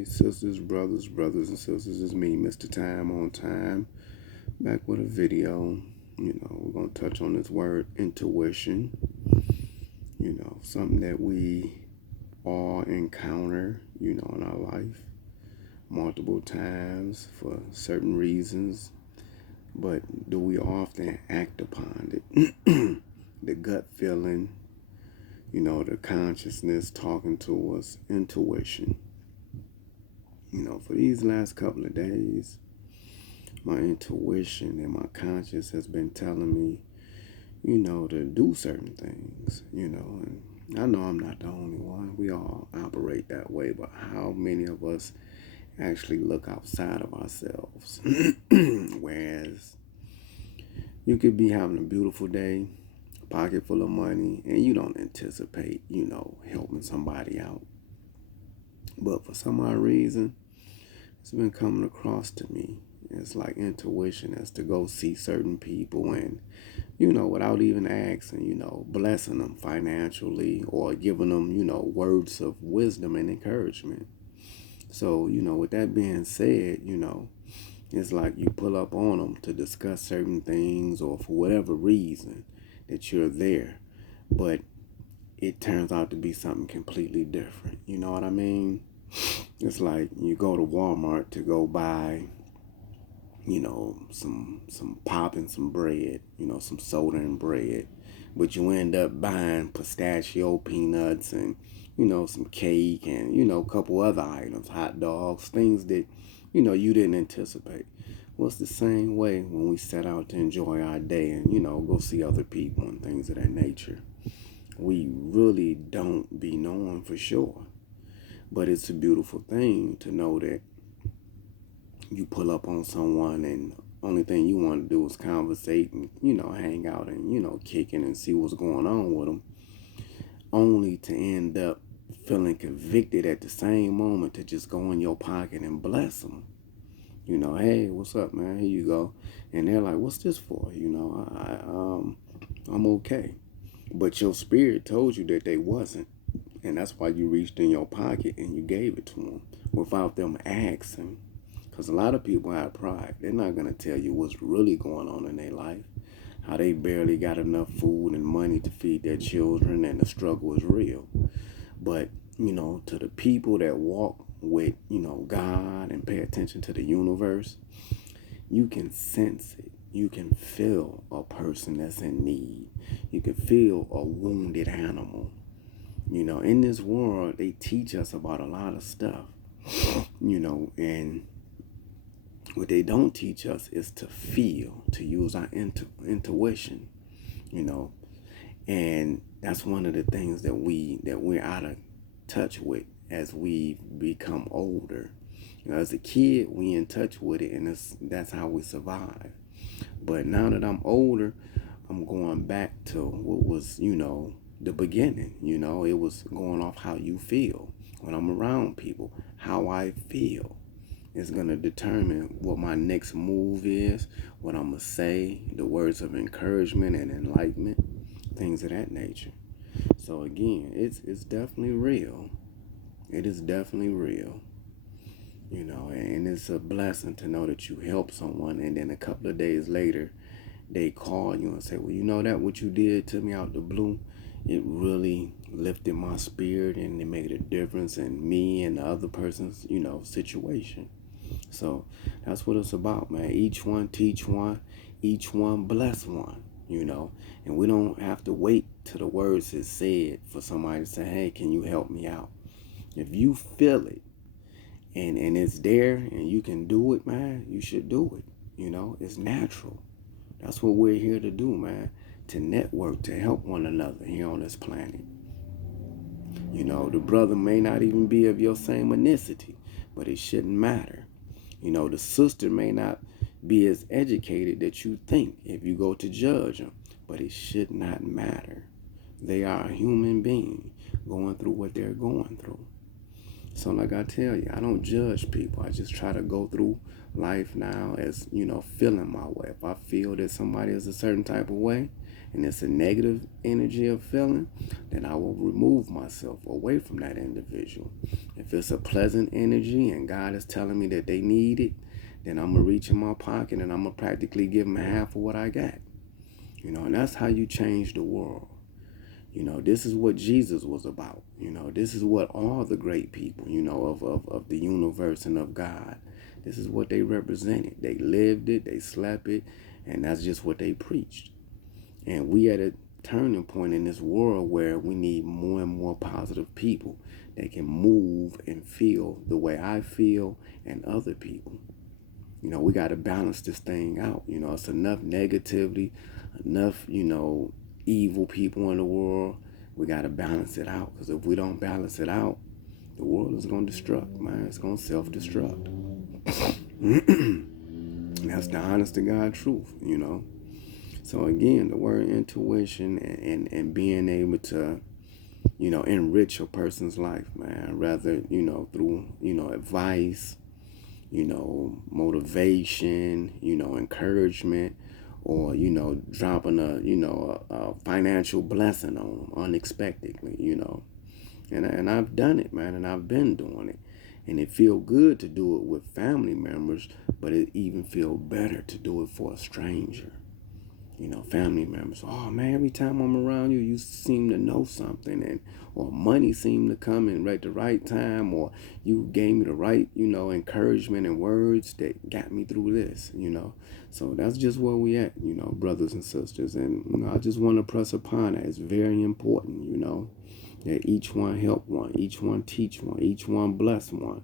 Hey, sisters, brothers and sisters, it's me, Mr. Time on Time, back with a video. We're going to touch on this word intuition, something that we all encounter, in our life multiple times for certain reasons, but do we often act upon it? The gut feeling, the consciousness talking to us, intuition. For these last couple of days, my intuition and my conscience has been telling me, to do certain things, and I know I'm not the only one. We all operate that way, but how many of us actually look outside of ourselves? Whereas you could be having a beautiful day, pocket full of money, and you don't anticipate, helping somebody out. But for some odd reason, it's been coming across to me. It's like intuition as to go see certain people and, without even asking, blessing them financially or giving them, words of wisdom and encouragement. So, with that being said, it's like you pull up on them to discuss certain things or for whatever reason that you're there. But it turns out to be something completely different. You know what I mean? It's like you go to Walmart to go buy, some pop and some bread, some soda and bread. But you end up buying pistachio peanuts and, some cake and, a couple other items, hot dogs, things that, you didn't anticipate. Well, it's the same way when we set out to enjoy our day and, go see other people and things of that nature. We really don't be knowing for sure. But it's a beautiful thing to know that you pull up on someone and only thing you want to do is conversate and, hang out and, kicking and see what's going on with them. Only to end up feeling convicted at the same moment to just go in your pocket and bless them. Hey, what's up, man? Here you go. And they're like, what's this for? I'm okay. But your spirit told you that they wasn't. And that's why you reached in your pocket and you gave it to them without them asking. Because a lot of people have pride. They're not going to tell you what's really going on in their life. How they barely got enough food and money to feed their children and the struggle is real. But, to the people that walk with, God and pay attention to the universe, you can sense it. You can feel a person that's in need. You can feel a wounded animal. In this world, they teach us about a lot of stuff, and what they don't teach us is to feel, to use our intuition, and that's one of the things that we're out of touch with as we become older. As a kid, we in touch with it, and that's how we survive. But now that I'm older, I'm going back to what was, the beginning. It was going off how you feel. When I'm around people, how I feel is going to determine what my next move is, what I'm going to say, the words of encouragement and enlightenment, things of that nature. So again, it's definitely real. It is definitely real. And it's a blessing to know that you help someone and then a couple of days later they call you and say, well, that what you did to me out the blue, it really lifted my spirit and it made a difference in me and the other person's, situation. So that's what it's about, man. Each one teach one, each one bless one, and we don't have to wait till the words is said for somebody to say, hey, can you help me out? If you feel it and it's there and you can do it, man, you should do it. It's natural. That's what we're here to do, man. To network, to help one another here on this planet. The brother may not even be of your same ethnicity, but it shouldn't matter. The sister may not be as educated that you think if you go to judge them, but it should not matter. They are a human being going through what they're going through. So like I tell you, I don't judge people. I just try to go through life now as, feeling my way. If I feel that somebody is a certain type of way and it's a negative energy of feeling, then I will remove myself away from that individual. If it's a pleasant energy and God is telling me that they need it, then I'm going to reach in my pocket and I'm going to practically give them half of what I got. And that's how you change the world. This is what Jesus was about. This is what all the great people, of the universe and of God, this is what they represented. They lived it, they slept it, and that's just what they preached. And we at a turning point in this world where we need more and more positive people that can move and feel the way I feel and other people. We got to balance this thing out. It's enough negativity, enough, evil people in the world. We got to balance it out, because if we don't balance it out, the world is going to destruct, man. It's going to self-destruct. That's the honest to God truth, So again, the word intuition and being able to, enrich a person's life, man, rather, through, advice, motivation, encouragement, or, dropping a financial blessing on them unexpectedly, And I've done it, man, and I've been doing it. And it feel good to do it with family members, but it even feel better to do it for a stranger. Family members. Oh man, every time I'm around you, you seem to know something, or money seemed to come in at the right time, or you gave me the right, encouragement and words that got me through this, So that's just where we at, brothers and sisters. And I just want to press upon that. It's very important, that each one help one, each one teach one, each one bless one.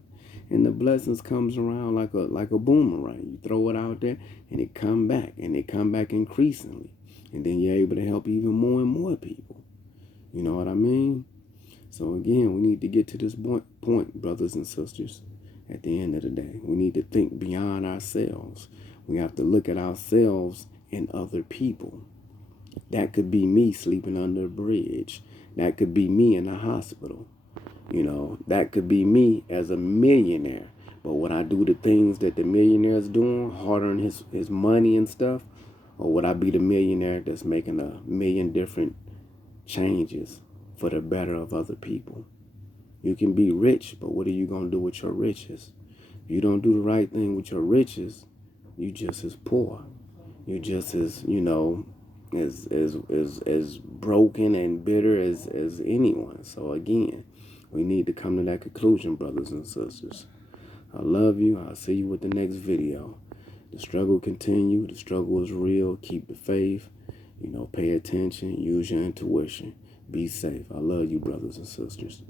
And the blessings comes around like a boomerang. You throw it out there and it come back, and it come back increasingly. And then you're able to help even more and more people. You know what I mean? So again, we need to get to this point, brothers and sisters. At the end of the day, we need to think beyond ourselves. We have to look at ourselves and other people. That could be me sleeping under a bridge. That could be me in a hospital. That could be me as a millionaire. But would I do the things that the millionaire's doing, harder than his money and stuff? Or would I be the millionaire that's making a million different changes for the better of other people? You can be rich, but what are you going to do with your riches? If you don't do the right thing with your riches, you just as poor. You just as, as broken and bitter as anyone. So again, we need to come to that conclusion, brothers and sisters. I love you. I'll see you with the next video. The struggle continue. The struggle is real. Keep the faith. Pay attention. Use your intuition. Be safe. I love you, brothers and sisters.